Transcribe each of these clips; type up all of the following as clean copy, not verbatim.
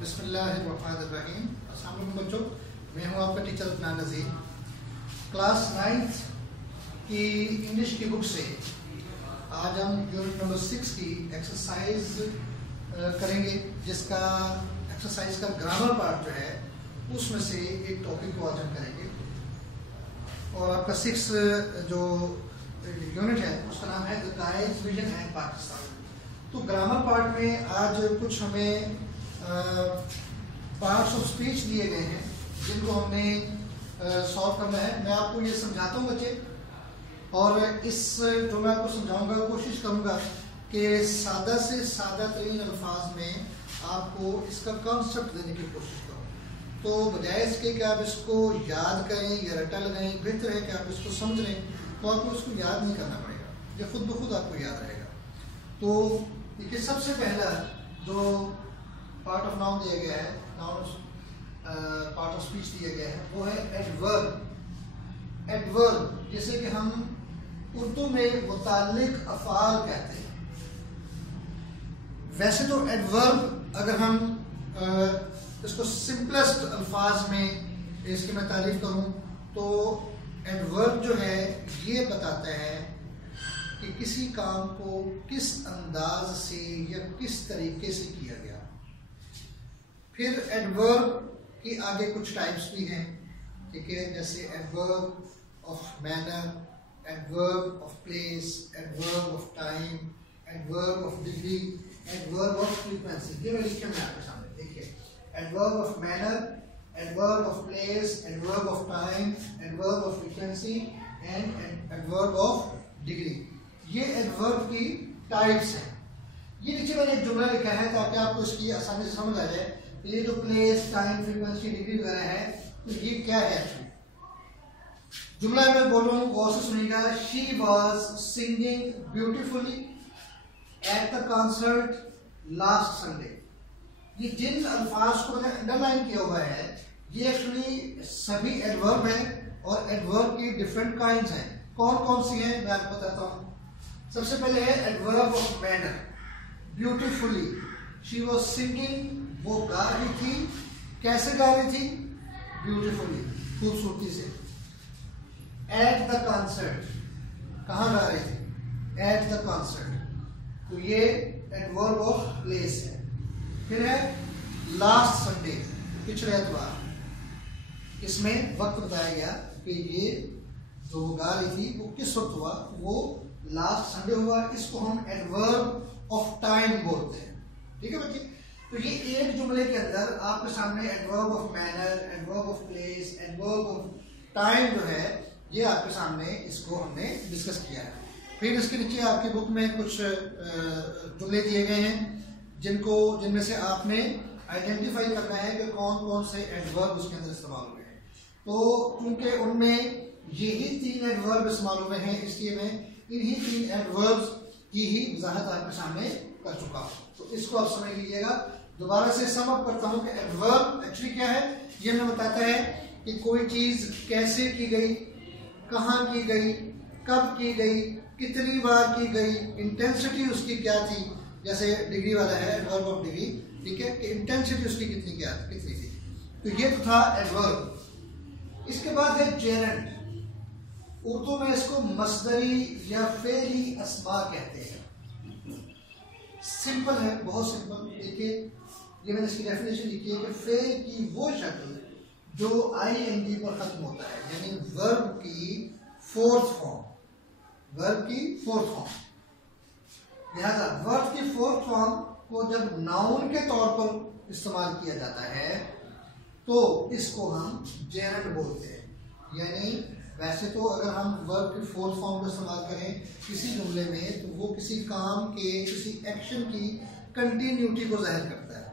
बिस्मिल्लाहिर्रहमानिर्रहीम। अस्सलाम वालेकुम बच्चों, मैं हूं आपका टीचर अदनान नज़ीर। क्लास 9th की इंग्लिश की बुक से आज हम यूनिट नंबर 6 की एक्सरसाइज करेंगे, जिसका एक्सरसाइज का ग्रामर पार्ट जो है उसमें से एक टॉपिक को आज हम करेंगे। और आपका 6 जो यूनिट है उसका नाम है the guides vision and Pakistan. तो ग्रामर पार्ट में आज कुछ हमें पार्ट्स ऑफ स्पीच दिए गए हैं जिनको हमने सॉल्व करना है। मैं आपको ये समझाता हूँ बच्चे, और इस जो मैं आपको समझाऊंगा कोशिश करूंगा कि सादा से सादा तरीन अल्फाज में आपको इसका कॉन्सेप्ट देने की कोशिश करूँ। तो बजाय इसके कि आप इसको याद करें या रटा लगाएं, बेहतर है कि आप इसको समझ लें, तो आपको इसको याद नहीं करना पड़ेगा, ये खुद ब खुद आपको याद रहेगा। तो देखिए, सबसे पहला जो पार्ट ऑफ नाउन दिया गया है, नाउन पार्ट ऑफ स्पीच दिया गया है, वो है एडवर्ब। एडवर्ब जैसे कि हम उर्दू में मुताल्लिक अफ़आल कहते हैं। वैसे तो एडवर्ब अगर हम इसको सिंपलेस्ट अल्फाज में इसकी मैं तारीफ करूं तो एडवर्ब जो है ये बताता है कि किसी काम को किस अंदाज से या किस तरीके से किया गया। फिर एडवर्ब की आगे कुछ टाइप्स भी हैं, ठीक है, जैसे adverb of manner, adverb of place, adverb of time, adverb of degree, adverb of frequency. ये मैं लिख के मैं आपके सामने देखिए, adverb of manner, adverb of place, adverb of time, adverb of frequency and adverb of degree. ये adverb की टाइप्स हैं। ये नीचे मैंने एक जुमला लिखा है ताकि आपको इसकी आसानी से समझ आ जाए। ये जो प्लेस, टाइम, फ्रीक्वेंसी, डिग्री वगैरह है, तो ये क्या है एक्चुअली। जुमला मैं बोल रहा हूँ, गौर से सुनिएगा। She was singing beautifully at the concert last Sunday. ये जिन अल्फाज को मैंने अंडरलाइन किया हुआ है ये एक्चुअली सभी एडवर्ब हैं, और एडवर्ब की डिफरेंट काइंड्स हैं। कौन कौन सी हैं मैं आपको बताता हूँ। सबसे पहले है adverb of manner. Beautifully, she was singing, वो गा रही थी। कैसे गा रही थी? ब्यूटिफुली, खूबसूरती से। एट द कॉन्सर्ट, कहाँ गा रही थी? एट द कॉन्सर्ट, तो ये एडवर्ब ऑफ प्लेस है। फिर है लास्ट संडे, पिछले एतवार। इसमें वक्त बताया गया कि ये जो गा रही थी वो किस वक्त हुआ, वो लास्ट संडे हुआ। इसको हम एडवर्ब ऑफ टाइम बोलते हैं, ठीक है बच्चे। तो ये एक जुमले के अंदर आपके सामने adverb of manner, adverb of place, adverb of time जो है ये आपके सामने, इसको हमने डिस्कस किया है। फिर इसके नीचे आपकी बुक में कुछ जुमले दिए गए हैं जिनमें से आपने आइडेंटिफाई करना है कि कौन कौन से एडवर्ब उसके अंदर इस्तेमाल हुए हैं। तो क्योंकि उनमें यही 3 एडवर्ब इस्तेमाल हुए हैं, इसलिए मैं इन्हीं 3 एडवर्ब्स की ही वजाहत आपके सामने कर चुका हूँ। तो इसको आप समझ लीजिएगा। दोबारा से सम अप करता हूँ कि एडवर्ब एक्चुअली क्या है। ये हमें बताता है कि कोई चीज कैसे की गई, कहाँ की गई, कब की गई, कितनी बार की गई, इंटेंसिटी उसकी क्या थी। जैसे डिग्री वाला है एडवर्ब ऑफ डिग्री, ठीक है, कि इंटेंसिटी उसकी कितनी थी। तो ये तो था एडवर्ब। इसके बाद है जेरेंड। उर्दू में इसको मस्दरी या फेली अस्मा कहते हैं। सिंपल है, बहुत सिंपल। देखिए, ये मैंने इसकी डेफिनेशन लिखी है कि फेल की वो शक्ल जो ING पर खत्म होता है, यानी वर्ब की फोर्थ फॉर्म। वर्ब की फोर्थ फॉर्म। लिहाजा वर्ब की फोर्थ फॉर्म को जब नाउन के तौर पर इस्तेमाल किया जाता है तो इसको हम जेरेंड बोलते हैं। यानी वैसे तो अगर हम वर्ब की फोर्थ फॉर्म को इस्तेमाल करें किसी जुमले में तो वो किसी काम के, किसी एक्शन की कंटिन्यूटी को जाहिर करता है।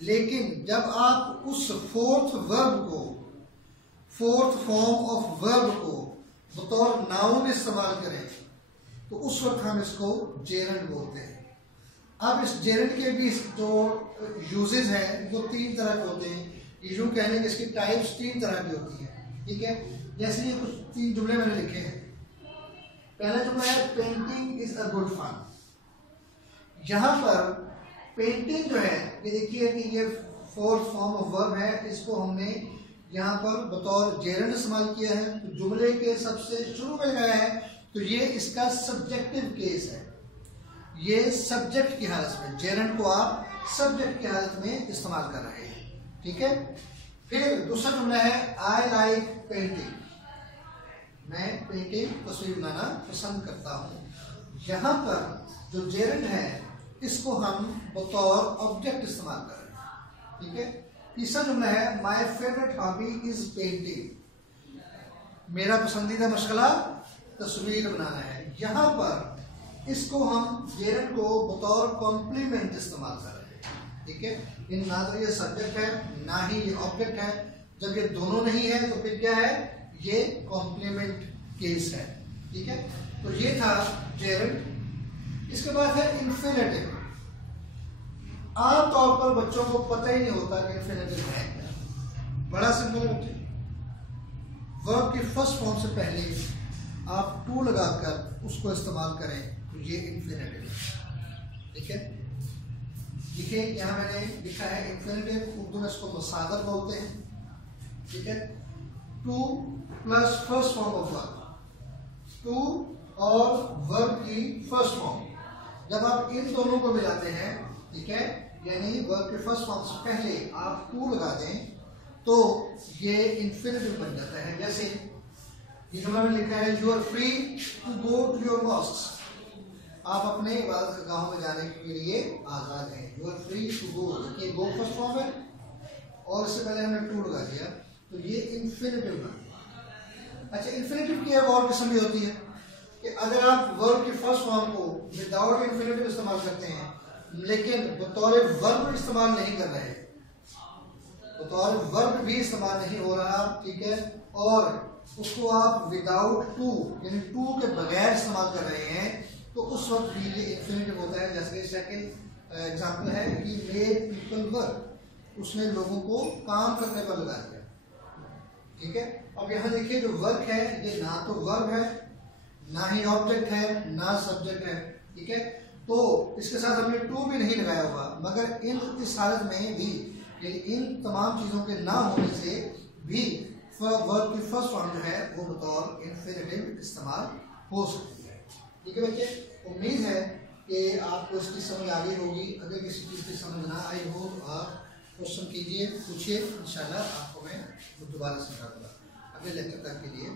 लेकिन जब आप उस फोर्थ वर्ब को, फोर्थ फॉर्म ऑफ वर्ब को बतौर नाउन इस्तेमाल करें तो उस वक्त हम इसको जेरेंड बोलते हैं। अब इस जेरेंड के भी जो यूजेस हैं वो 3 तरह के होते हैं। ये यूं कहने कि इसकी टाइप्स 3 तरह की होती हैं, ठीक है। जैसे ये कुछ 3 जुमले मैंने लिखे हैं। पहला जुमला है painting is a good fun. यहां पर पेंटिंग जो है, ये देखिए कि ये फोर्थ फॉर्म ऑफ वर्ब है, इसको हमने यहाँ पर बतौर जेरेंड इस्तेमाल किया है। तो जुमले के सबसे शुरू में लगाया है, तो ये इसका सब्जेक्टिव केस है। ये सब्जेक्ट की हालत में, जेरेंड को आप सब्जेक्ट की हालत में इस्तेमाल कर रहे हैं, ठीक है। फिर दूसरा जुमला है आई लाइक पेंटिंग, मैं पेंटिंग तस्वीर बनाना पसंद करता हूँ। यहाँ पर जो जेरेंड है इसको हम बतौर ऑब्जेक्ट इस्तेमाल कर रहे हैं, ठीक है। तीसरा जुमला है my favourite hobby is painting, मेरा पसंदीदा मशगला तस्वीर बनाना है। यहाँ पर इसको हम जेरेंड को बतौर कॉम्प्लीमेंट इस्तेमाल कर रहे हैं, ठीक है। इन ना तो ये सब्जेक्ट है ना ही ये ऑब्जेक्ट है। जब ये दोनों नहीं है तो फिर क्या है, ये कॉम्प्लीमेंट केस है, ठीक है। तो ये था जेरेंड। इसके बाद है इंफिनिटिव। आमतौर पर बच्चों को पता ही नहीं होता कि इंफिनिटिव है क्या। बड़ा सिंपल है बच्चे, वर्ब की फर्स्ट फॉर्म से पहले आप टू लगाकर उसको इस्तेमाल करें तो ये इंफिनिटिव है, ठीक है। देखिए यहाँ मैंने लिखा है इंफिनिटिव, उर्दू में इसको मसादर बोलते हैं, ठीक है। To plus first form of verb, to और वर्ब की फर्स्ट फॉर्म, जब आप इन दोनों को मिलाते हैं, ठीक है, यानी वर्ब के फर्स्ट फॉर्म से पहले आप टू लगा दें तो ये इंफिनिटिव बन जाता है। जैसे ये जुमला में लिखा है you are free to go to your mosque, आप अपने इबादत गाहों में जाने के लिए आजाद हैं। You are free to go, ये गो फर्स्ट फॉर्म है और इससे पहले हमने टू लगा दिया तो ये इंफिनिटिव बन गया। अच्छा, इंफिनिटिव की एक और किस्म भी होती है कि अगर आप वर्ब की फर्स्ट फॉर्म को विदाउट इंफिनिटिव इस्तेमाल करते हैं लेकिन बतौर वर्ब इस्तेमाल नहीं कर रहे, बतौर वर्ब भी इस्तेमाल नहीं हो रहा, ठीक है, और उसको आप विदाउट टू यानी टू के बगैर इस्तेमाल कर रहे हैं तो उस वक्त भी ये इंफिनिटिव होता है। जैसे कि सेकंड एग्जांपल है कि मेड पीपल वर्क, उसने लोगों को काम करने पर लगा दिया, ठीक है। अब यहाँ देखिए जो वर्क है ये ना तो वर्ब है ना ही ऑब्जेक्ट है ना सब्जेक्ट है, ठीक है। तो इसके साथ हमने टू भी नहीं लगाया हुआ, मगर इस हालत में भी इन तमाम चीजों के ना होने से भी वर्ब की फर्स्ट फॉर्म जो है वो बतौर इंफिनिटिव इस्तेमाल हो सकती है, ठीक है बच्चे। उम्मीद है कि आपको इसकी समझ आ गई होगी। अगर किसी चीज़ की समझ ना आई हो तो आप क्वेश्चन कीजिए, पूछिए, इंशाल्लाह आपको मैं दोबारा समझा दूंगा। अगले लेक्चर तक के लिए